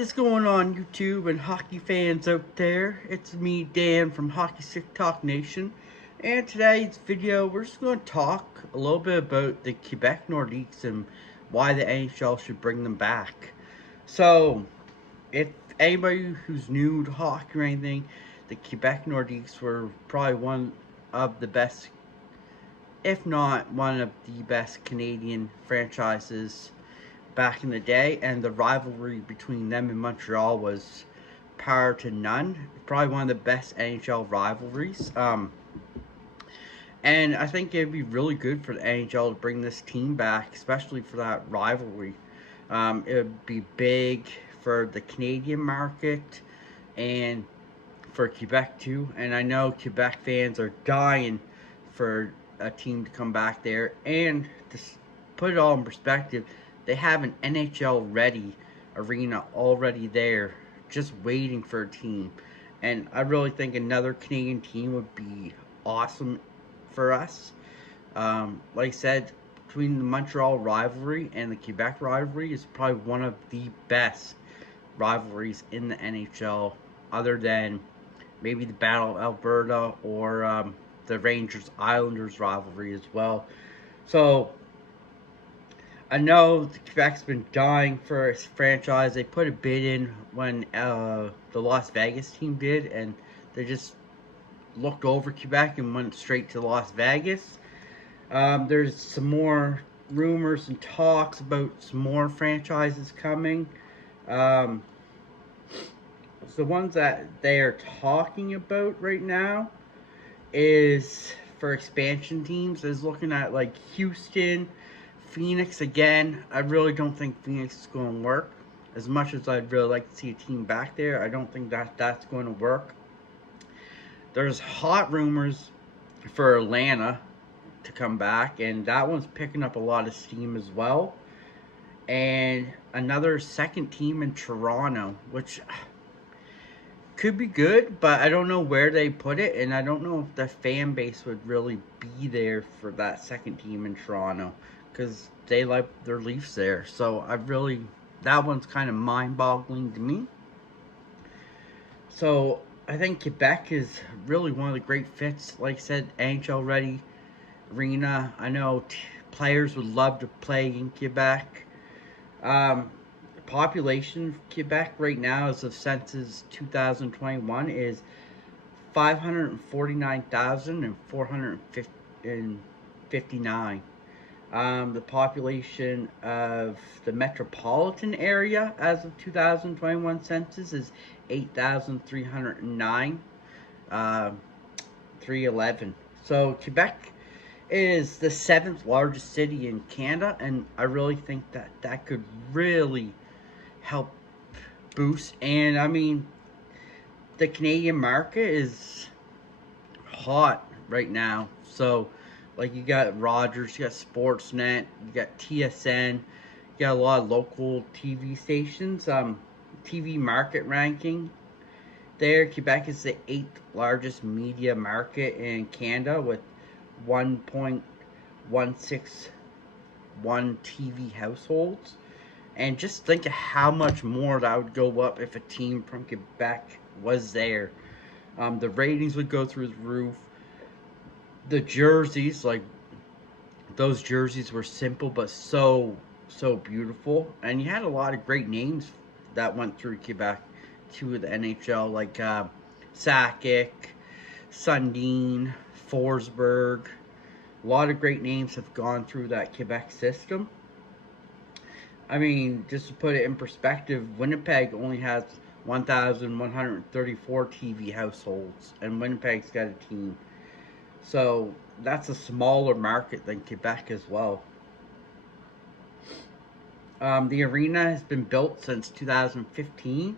What is going on, YouTube and hockey fans out there? It's me, Dan from HockeyStickTalkNation, and today's video we're just going to talk a little bit about the Quebec Nordiques and why the NHL should bring them back. So, if anybody who's new to hockey or anything, the Quebec Nordiques were probably one of the best, if not one of the best Canadian franchises back in the day, and the rivalry between them and Montreal was par to none. Probably one of the best NHL rivalries. And I think it'd be really good for the NHL to bring this team back, especially for that rivalry. It would be big for the Canadian market and for Quebec too. And I know Quebec fans are dying for a team to come back there. And to put it all in perspective, they have an NHL ready arena already there, just waiting for a team. And I really think another Canadian team would be awesome for us. Like I said, between the Montreal rivalry and the Quebec rivalry is probably one of the best rivalries in the NHL, other than maybe the Battle of Alberta or the Rangers-Islanders rivalry as well. So I know Quebec's been dying for a franchise. They put a bid in when the Las Vegas team did, and they just looked over Quebec and went straight to Las Vegas. There's some more rumors and talks about some more franchises coming. So the ones that they are talking about right now is for expansion teams, is looking at like Houston, Phoenix again. I really don't think Phoenix is going to work. As much as I'd really like to see a team back there, I don't think that's going to work. There's hot rumors for Atlanta to come back, and that one's picking up a lot of steam as well. And another second team in Toronto, which could be good, but I don't know where they put it, and I don't know if the fan base would really be there for that second team in Toronto, because they like their Leafs there. So that one's kind of mind-boggling to me. So I think Quebec is really one of the great fits. Like I said, NHL ready arena. I know players would love to play in Quebec. Population of Quebec right now, as of census 2021, is 549,459. The population of the metropolitan area as of 2021 census is 8,309, 311. So Quebec is the 7th largest city in Canada, and I really think that could really help boost. And I mean, the Canadian market is hot right now. So like, you got Rogers, you got Sportsnet, you got TSN, you got a lot of local TV stations. TV market ranking there, Quebec is the 8th largest media market in Canada with 1.161 TV households. And just think of how much more that would go up if a team from Quebec was there. The ratings would go through the roof. The jerseys, like, those jerseys were simple but so beautiful. And you had a lot of great names that went through Quebec to the NHL, like Sakic, Sundin, Forsberg. A lot of great names have gone through that Quebec system. I mean, just to put it in perspective, Winnipeg only has 1,134 TV households, and Winnipeg's got a team. So that's a smaller market than Quebec as well. The arena has been built since 2015.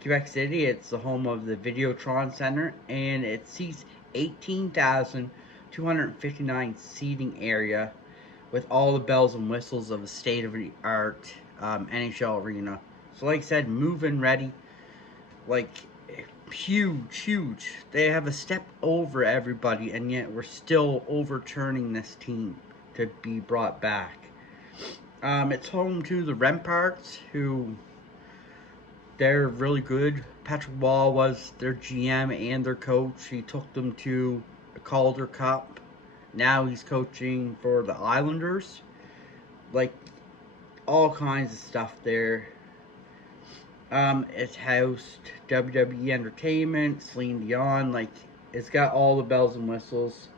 Quebec City, it's the home of the Videotron Center, and it seats 18,259 seating area with all the bells and whistles of a state-of-the-art NHL arena. So like I said, move-in ready. Like, huge. They have a step over everybody, and yet we're still overturning this team to be brought back. It's home to the Remparts, who they're really good. Patrick Wall was their GM and their coach. He took them to a Calder Cup. Now he's coaching for the Islanders. Like, all kinds of stuff there. It's housed WWE Entertainment, Celine Dion. Like, it's got all the bells and whistles.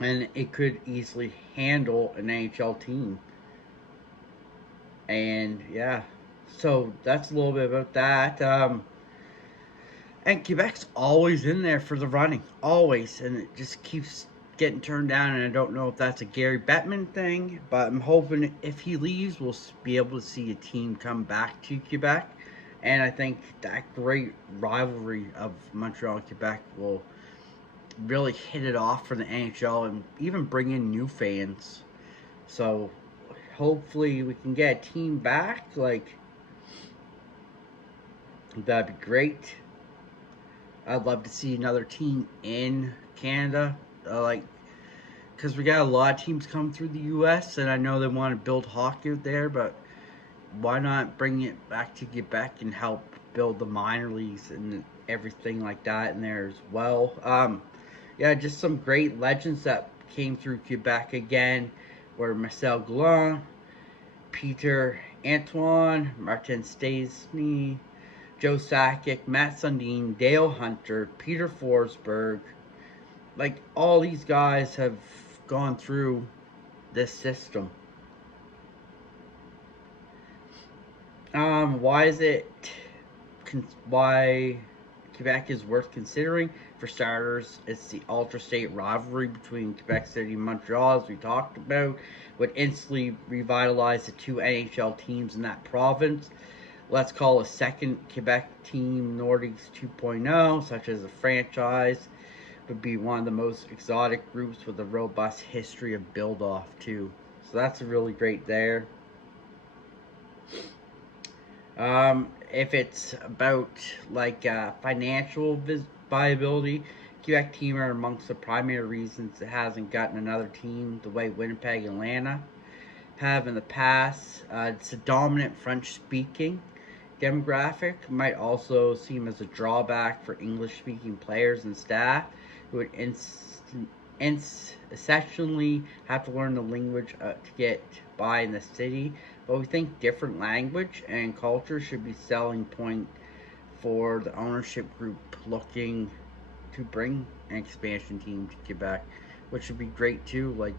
And it could easily handle an NHL team. And, yeah. So, that's a little bit about that. And Quebec's always in there for the running. Always. And it just keeps getting turned down. And I don't know if that's a Gary Bettman thing. But I'm hoping if he leaves, we'll be able to see a team come back to Quebec. And I think that great rivalry of Montreal and Quebec will really hit it off for the NHL and even bring in new fans. So hopefully we can get a team back. Like, that'd be great. I'd love to see another team in Canada. Because we got a lot of teams come through the U.S. and I know they want to build hockey out there, but why not bring it back to Quebec and help build the minor leagues and everything like that in there as well? Yeah, just some great legends that came through Quebec again were Marcel Goulin, Peter Antoine, Martin Stastny, Joe Sakic, Matt Sundin, Dale Hunter, Peter Forsberg. Like, all these guys have gone through this system. Why Quebec is worth considering? For starters, it's the ultra-state rivalry between Quebec City and Montreal, as we talked about, would instantly revitalize the two NHL teams in that province. Let's call a second Quebec team Nordiques 2.0, such as a franchise, would be one of the most exotic groups with a robust history of build-off, too. So that's really great there. If it's about like financial viability, Quebec team are amongst the primary reasons it hasn't gotten another team the way Winnipeg and Atlanta have in the past. It's a dominant French-speaking demographic. Might also seem as a drawback for English-speaking players and staff who would essentially have to learn the language to get by in the city. But we think different language and culture should be selling point for the ownership group looking to bring an expansion team to Quebec, which would be great too. Like,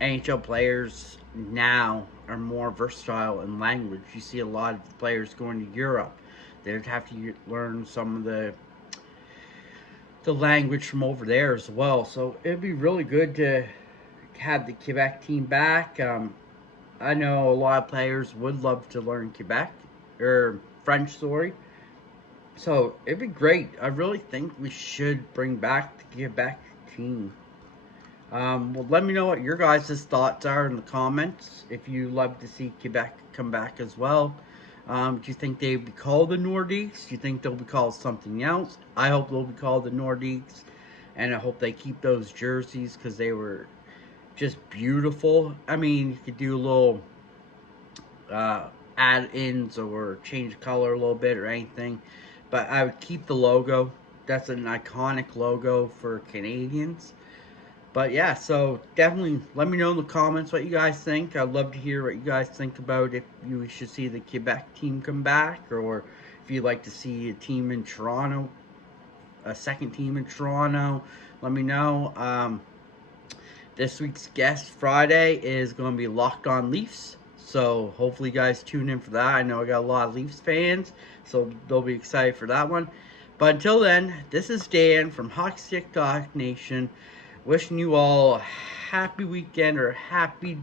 NHL players now are more versatile in language. You see a lot of players going to Europe. They'd have to learn some of the language from over there as well. So it'd be really good to have the Quebec team back. I know a lot of players would love to learn French, sorry. So it'd be great. I really think we should bring back the Quebec team. Well, let me know what your guys' thoughts are in the comments. If you love to see Quebec come back as well. Do you think they'd be called the Nordiques? Do you think they'll be called something else? I hope they'll be called the Nordiques. And I hope they keep those jerseys because they were just beautiful. I mean, you could do a little add-ins or change color a little bit or anything. But I would keep the logo. That's an iconic logo for Canadians. But yeah, so definitely let me know in the comments what you guys think. I'd love to hear what you guys think about if you should see the Quebec team come back, or if you'd like to see a team in Toronto, a second team in Toronto. Let me know. This week's guest Friday is going to be Locked On Leafs. So hopefully you guys tune in for that. I know I got a lot of Leafs fans, so they'll be excited for that one. But until then, this is Dan from HockeyStickTalkNation. Wishing you all a happy weekend or a happy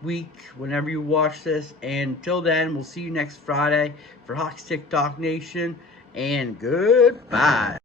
week whenever you watch this. And until then, we'll see you next Friday for HockeyStickTalkNation. And goodbye.